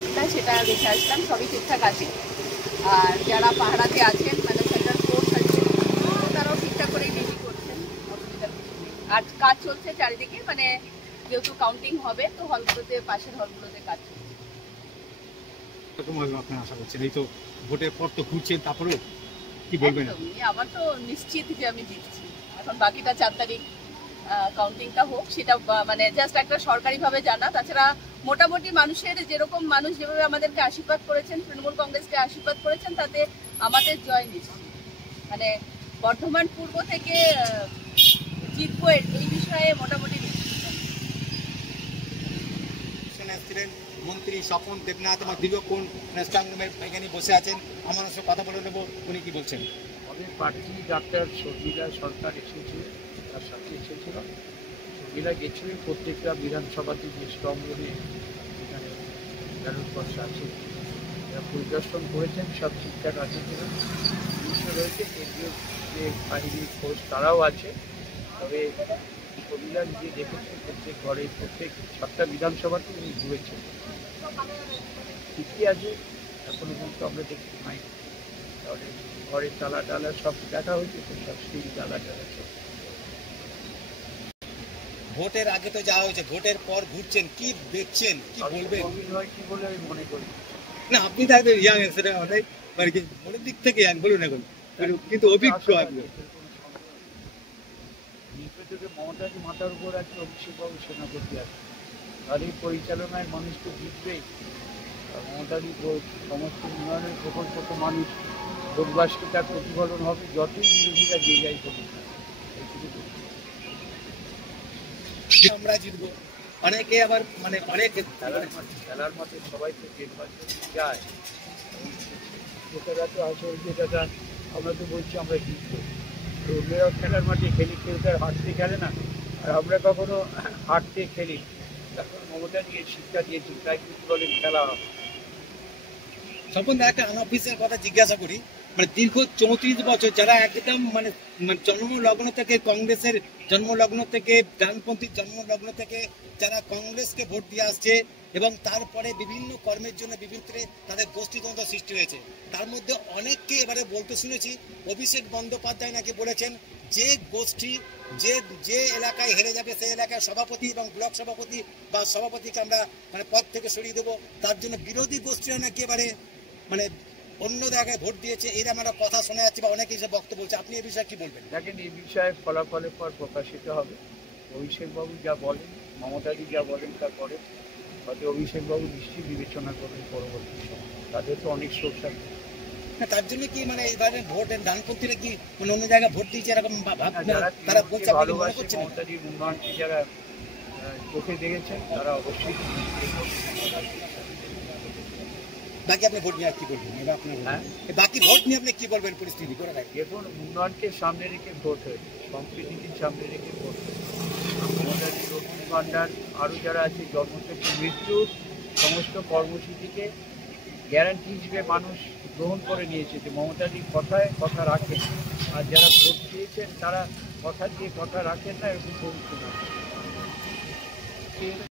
সেটা দেখে আসলাম, সবই ঠিকঠাক আছে। আর যারা পাহারাতে আছেন মানে সেন্ট্রাল ফোর্স আছে, তারাও ঠিকঠাক করেই ডিউটি করছেন, অসুবিধার কিছু নেই। আর কাজ চলছে চারিদিকে, মানে যেহেতু কাউন্টিং হবে তো হলগুলোতে, পাশের হলগুলোতে কাজ চলছে। আপনারা আশা করছেন এই তো ভোটের পর তো ঘুরছেন, তারপরেও কি বলবেন? আমার তো নিশ্চিত যে আমি জিতছি। এখন বাকিটা 4 তারিখ কাউন্টিংটা হোক, সেটা মানে জাস্ট একটা সরকারিভাবে জানা। তাছাড়া মোটামুটি মানুষের যেরকম, মানুষ যেভাবে আমাদেরকে আশীর্বাদ করেছেন, তৃণমূল কংগ্রেসকে আশীর্বাদ করেছেন, তাতে আমাদের জয় নিশ্চিত। মানে বর্ধমান পূর্ব থেকে জিতবো এই বিষয়ে মোটামুটি নিশ্চিত। মন্ত্রী স্বপন দেবনাথ আমার দীর্ঘক্ষণ স্ট্রং রুমের এখানে বসে আছেন, আমার সঙ্গে কথা বলে নেবো। উনি কি বলছেন? আমাদের প্রার্থী ডাক্তার শর্মিলা সরকার এসেছিল, তার সাথে এসেছিল। শর্মিলা গেছিলেন প্রত্যেকটা বিধানসভাতে যে স্ট্রং রুমে এখানে ব্যালট বক্স আছে, এরা পরিদর্শন করেছেন, সব ঠিকঠাক আছে কিনা। পুলিশও রয়েছে, কেন্দ্রীয় যে বাহিনীর ফোর্স তারাও আছে। তবে শর্মিলা নিজে দেখেছেন প্রত্যেক ঘরে, প্রত্যেক 7টা বিধানসভাতে উনি ঘুরেছেন, ঠিকই আছে। এখনো পর্যন্ত আমরা দেখতে পাই। তাহলে ঘরের তালা টালা সব দেখা হয়েছে, তো সব স্টিল তালা টালা সব। ভোটের আগে তো যাওয়া হয়েছে, ভোটের পর ঘুরছেন, কি দেখছেন, কি বলবেন? কি বলে আমি মনে করি না, আপনি তো একদম ইয়াং, সেটা অনেক মানে কি মনের দিক থেকে ইয়াং, বলুন এখন, কিন্তু অভিজ্ঞ আপনি। নির্বাচনে মমতাজি মাথার উপর আছে, অভিষেকবাবু সেনাপতি আছে, আর এই পরিচালনায় মানুষ তো জিতবেই। মমতাজি সমস্ত উন্নয়নের প্রকল্প তো মানুষ ভোটবাসকে তার প্রতিফলন হবে, যতই বিরোধীরা যে যাই করুক না। আমরা জিতবো, অনেকে আবার মানে অনেক খেলার মাঠে সবাই তো নির্বাচন যায়, লোকেরা তো আসলে যেটা আমরা তো বলছি আমরা জিতবো, তো ওরাও খেলার মাঠে খেলি, কেউ তার হাঁটতে খেলে না, আর আমরা কখনো হাঁটতে খেলি। তখন মমতা নিয়ে শিক্ষা দিয়েছি, তাই কিছু বলেন খেলা। স্বপন দা, একটা আনঅফিসের কথা জিজ্ঞাসা করি, মানে দীর্ঘ 34 বছর যারা একদম মানে জন্মলগ্ন থেকে কংগ্রেসের জন্মলগ্ন থেকে, ডানপন্থীর জন্মলগ্ন থেকে যারা কংগ্রেসকে ভোট দিয়ে আসছে, এবং তারপরে বিভিন্ন কর্মের জন্য বিভিন্ন তাদের গোষ্ঠীতন্ত্র সৃষ্টি হয়েছে, তার মধ্যে অনেককে এবারে বলতে শুনেছি, অভিষেক বন্দ্যোপাধ্যায় নাকি বলেছেন যে গোষ্ঠী যে যে এলাকায় হেরে যাবে সেই এলাকায় সভাপতি এবং ব্লক সভাপতি বা সভাপতিকে আমরা মানে পদ থেকে সরিয়ে দেবো, তার জন্য বিরোধী গোষ্ঠীরা নাকি এবারে মানে অন্য জায়গায় ভোট দিয়েছে, এরকম একটা কথা শোনা যাচ্ছে বা অনেকে এসে বক্তব্য বলছে। আপনি এই বিষয়ে কি বলবেন? দেখেন, এই বিষয়ে ফলাফলের পর প্রকাশিত হবে। অভিষেকবাবু যা বলেন, মমতাজি যা বলেন তারপরে হয়তো অভিষেকবাবু নিশ্চয়ই বিবেচনা করবেন পরবর্তী সময়। তাদের তো অনেক সোর্স আছে। তার জন্য কি মানে এইবারে ভোট ডানপন্থীরা কি অন্য জায়গায় ভোট দিয়েছে এরকম তারা বলছে, ভালোবাসে মমতাজির উন্নয়নকে যারা চোখে দেখেছেন তারা অবশ্যই। বাকি আপনি ভোট নিয়ে কি বলবেন? বাকি ভোট নিয়ে আপনি কি বলবেন পরিস্থিতি করে? দেখুন, উন্নয়নকে সামনে রেখে ভোট হয়েছে, সম্প্রীতিকে সামনে রেখে ভোট হয়েছে। মমতাজি, লক্ষ্মী ভান্ডার, আরও যারা আছে জন্ম থেকে মৃত্যু সমস্ত কর্মসূচিকে গ্যারান্টি হিসেবে মানুষ গ্রহণ করে নিয়েছে যে মমতাজি কথায় কথা রাখেন, আর যারা ভোট দিয়েছেন তারা কথা দিয়ে কথা রাখেন না, এরকম ভবিষ্যৎ।